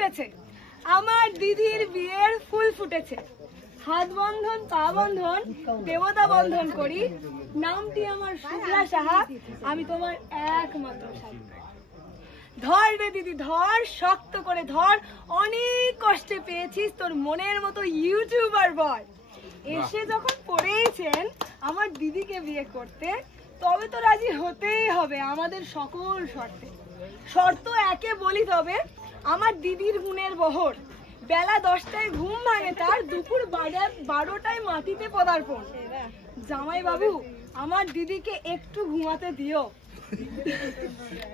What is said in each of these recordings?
ফুটেছে, আমার দিদির বিয়ের ফুল ফুটেছে। হাত বন্ধন পা বন্ধন দেবতা বন্ধন করি, নামটি আমার শুক্লা সাহা, আমি তোমার একমাত্র স্বামী। ধর রে দিদি ধর, শক্ত করে ধর, অনেক কষ্টে পেয়েছিস তোর মনের মতো ইউটিউবার বয়। এসে যখন পড়েইছেন আমার দিদিকে বিয়ে করতে, তবে তো রাজি হতেই হবে আমাদের সকল শর্তে। শর্ত একে বলি তবে, আমার দিদির গুণের বহর, বেলা 10টায় ঘুম ভাঙে তার, দুপুর 12টায় মাটিতে পদার্পণ। জামাই বাবু আমার দিদিকে একটু ঘুমাতে দিও,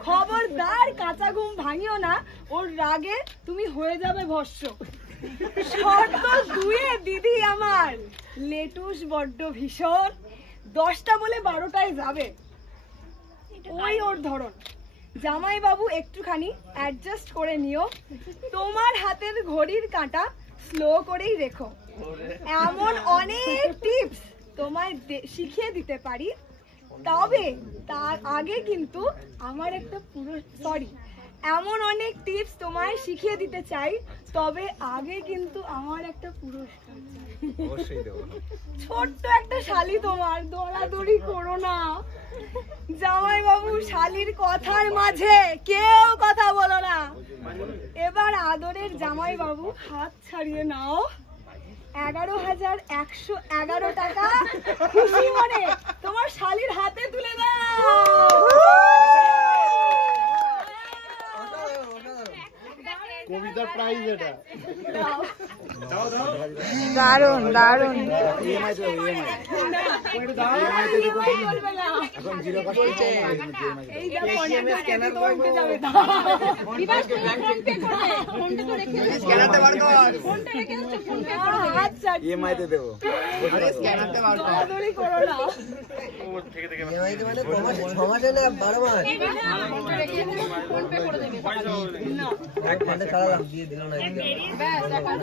খবরদার কাঁচা ঘুম ভাঙিও না, ওর রাগে তুমি হয়ে যাবে ভস্য। শর্ত 2 দিদি আমার লেটুস বড্ড ভীষণ, 10টা বলে 12টায় যাবে, ওই ওর ধরন। জামাই বাবু একটুখানি অ্যাডজাস্ট করে নিও, তোমার হাতের ঘড়ির কাঁটা স্লো করেই রেখো। এমন অনেক টিপস তোমায় শিখিয়ে দিতে পারি, তবে তার আগে কিন্তু আমার একটা এমন অনেক টিপস তোমায় শিখিয়ে দিতে চাই, তবে আগে কিন্তু আমার একটা পুরস্কার চাই। ছোট্ট একটা শালি তোমার, দৌড়াদৌড়ি করো না। জামাই বাবু শালির কথার মাঝে কেউ কথা বলো না। এবার আদরের জামাই বাবু হাত ছাড়িয়ে নাও, 11,111 টাকা খুশি মনে তোমার শালির হাতে তুলে দাও। কবিতার প্রাইজ এটা। দারুন দারুন। এখন জিরো কস্ট এই যা স্ক্যানার করতে যাবে তা স্ক্যানারতে বার কর, ফোনটা রেখে হচ্ছে ফোন পে করে দেব, আচ্ছা ইএমআই তে দেব। আরে স্ক্যানারতে বার কর, দৌড়াদৌড়ি করো না। ইএমআই তে মানে 6 মাসে না 12 মাস। ফোনটা রেখে ফোন পে করে দেবে। এক ঘন্টা চালালাম দিয়ে দিল না।